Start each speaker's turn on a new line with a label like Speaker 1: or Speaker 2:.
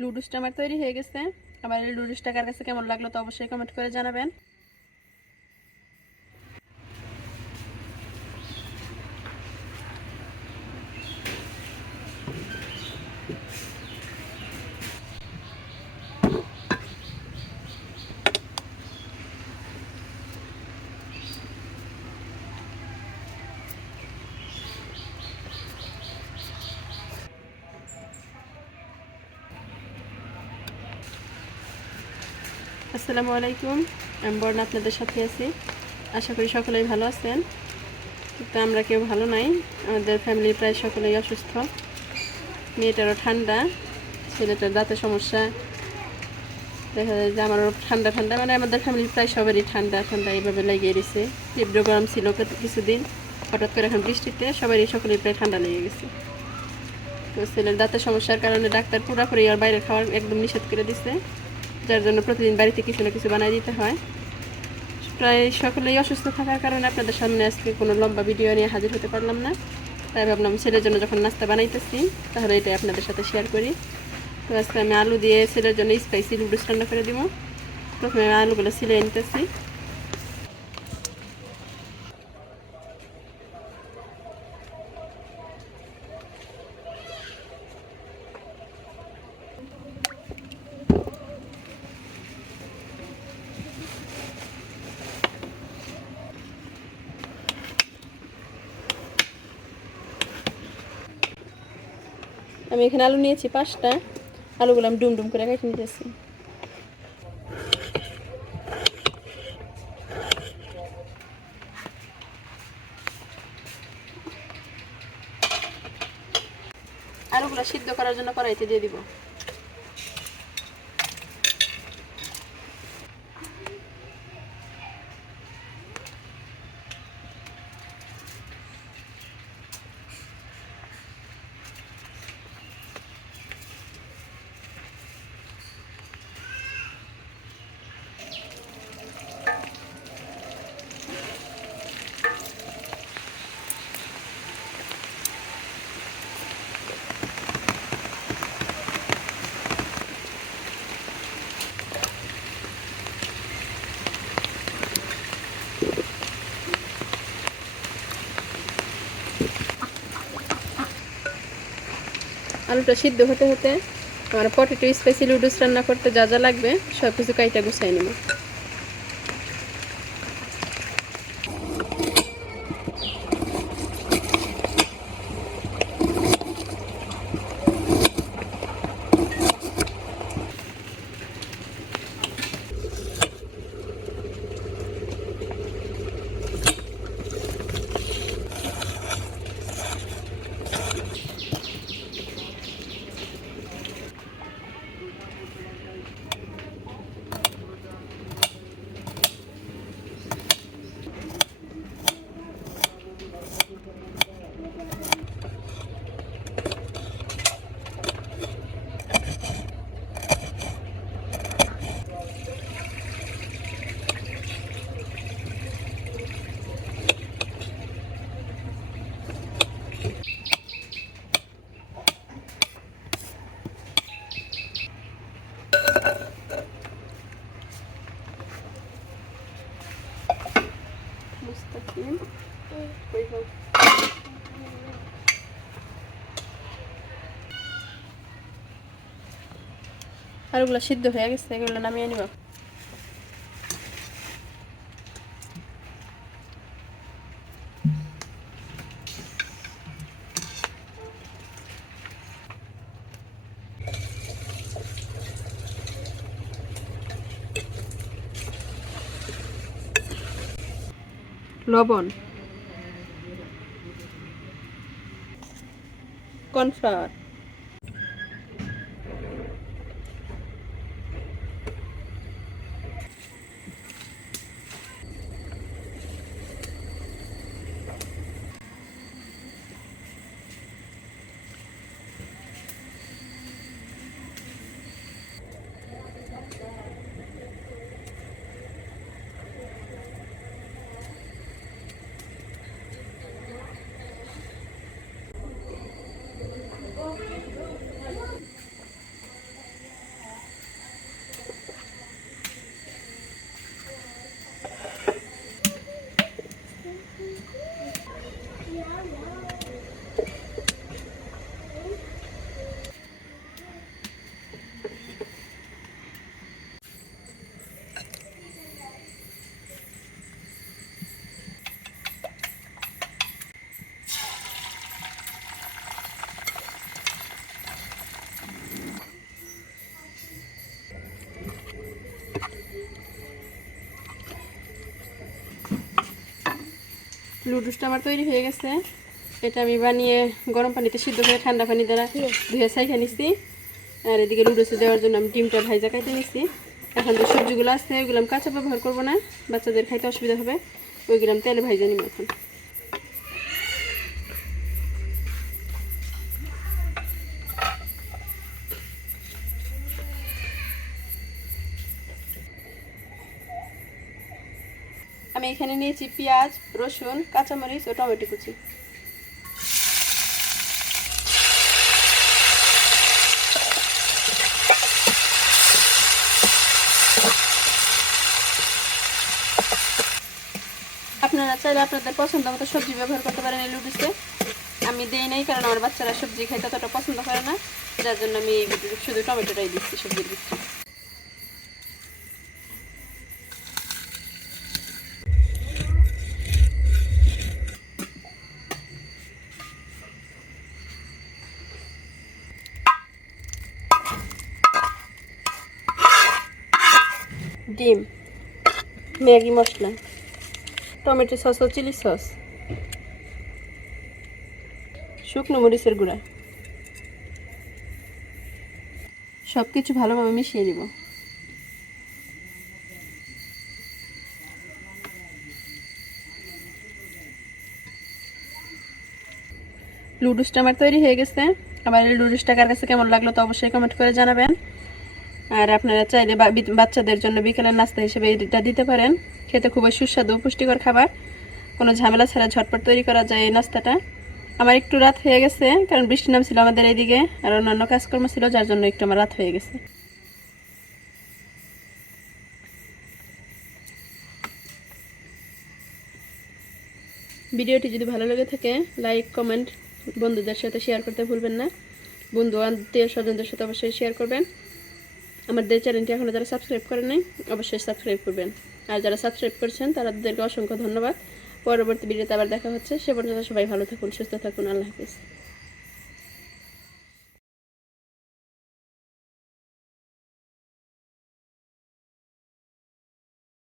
Speaker 1: লুডুসটা আমার তৈরি হয়ে গেছে। আমার এই লুডুসটা কার কাছে কেমন লাগল তো অবশ্যই কমেন্ট করে জানাবেন। আসসালামু আলাইকুম। আমি বর্ণা আপনাদের সাথে আছি। আশা করি সকলেই ভালো আছেন। কিন্তু আমরা কেউ ভালো নাই। আমাদের ফ্যামিলি প্রায় সকলেই অসুস্থ। মেয়েটারও ঠান্ডা, ছেলেটার দাঁতের সমস্যা। দেখা যায় যে আমারও ঠান্ডা ঠান্ডা। মানে আমাদের ফ্যামিলি প্রায় সবারই ঠান্ডা ঠান্ডা এইভাবে লেগে গেছে তীব্র গরম ছিল কিছুদিন। হঠাৎ করে এখন বৃষ্টিতে সবারই, সকলেই প্রায় ঠান্ডা লেগে গেছে। তো ছেলের দাঁতের সমস্যার কারণে ডাক্তার পুরোপুরি আর বাইরে খাওয়ার একদম নিষেধ করে দিছে। যার জন্য প্রতিদিন বাড়িতে কিছু না কিছু বানিয়ে দিতে হয়। প্রায় সকলেই অসুস্থ থাকার কারণে আপনাদের সামনে আজকে কোনো লম্বা ভিডিও নিয়ে হাজির হতে পারলাম না। তাই ভাবলাম ছেলের জন্য যখন নাস্তা বানাইতেছি, তাহলে এটাই আপনাদের সাথে শেয়ার করি। তো আজকে আমি আলু দিয়ে ছেলের জন্য স্পাইসি লুডুস রান্না করে দিব। প্রথমে আমি আলুগুলো সিলে নিতেছি। আমি এখানে আলু নিয়েছি, পাঁচটা। আলুগুলো আমি ডুম ডুম করে কেটে নিতেছি। আলুগুলো সিদ্ধ করার জন্য কড়াইতে দিয়ে দিব। আলুটা সিদ্ধ হতে হতে আমার পটেটো স্পেশালি লুডুস রান্না করতে যা যা লাগবে সব কিছু কাইটা গুছাই নেব। গো? আলুগুলো সিদ্ধ হয়ে গেছে এগুলো নামিয়ে নিব লবণ কর্নফ্লাওয়ার লুডুসটা আমার তৈরি হয়ে গেছে। এটা আমি বানিয়ে গরম পানিতে সিদ্ধ করে ঠান্ডা পানি দ্বারা ধুয়ে সাইখে নিচ্ছি আর এদিকে লুডুসে দেওয়ার জন্য আমি ডিমটা ভাইজা কাটে নিচ্ছি এখন যে সবজিগুলো আছে ওইগুলো আমি কাঁচা ব্যবহার করব না। বাচ্চাদের খাইতে অসুবিধা হবে, ওইগুলো আমি তেলে ভাইজা নিব এখন। আমি এখানে নিয়েছি পেঁয়াজ, রসুন, কাঁচামরিচ ও টমেটো কুচি। আপনারা চাইলে আপনাদের পছন্দ মতো সবজি ব্যবহার করতে পারেন এই লুডুসে আমি দেই নাই কারণ আমার বাচ্চারা সবজি খাইতে ততটা পছন্দ করে না। যার জন্য আমি শুধু টমেটোটাই দিচ্ছি সবজির ভিতরে। ডিম, ম্যাগি মশলা, টমেটো সস ও চিলি সস, শুকনো মরিচের গুঁড়া। সব কিছু ভালোভাবে মিশিয়ে নিব। লুডুসটা আমার তৈরি হয়ে গেছে। আমার লুডুসটা কার কাছে কেমন লাগল তো অবশ্যই কমেন্ট করে জানাবেন। আর আপনারা চাইলে বাচ্চাদের জন্য বিকেলের নাস্তা হিসেবে এটা দিতে পারেন। খেতে খুবই সুস্বাদু পুষ্টিকর খাবার। কোনো ঝামেলা ছাড়া ঝটপট তৈরি করা যায় এই নাস্তাটা। আমার একটু রাত হয়ে গেছে, কারণ বৃষ্টি নামছিল আমাদের এইদিকে, আর অন্যান্য কাজকর্ম ছিল, যার জন্য একটু আমার রাত হয়ে গেছে। ভিডিওটি যদি ভালো লেগে থাকে, লাইক, কমেন্ট বন্ধুদের সাথে শেয়ার করতে ভুলবেন না। বন্ধু আত্মীয় স্বজনদের সাথে অবশ্যই শেয়ার করবেন। আমাদের চ্যানেলটি এখনও যারা সাবস্ক্রাইব করেন নাই, অবশ্যই সাবস্ক্রাইব করবেন। আর যারা সাবস্ক্রাইব করেছেন, তাদেরকে অসংখ্য ধন্যবাদ। পরবর্তী ভিডিওতে আবার দেখা হচ্ছে। সে পর্যন্ত সবাই ভালো থাকুন, সুস্থ থাকুন। আল্লাহ হাফিজ।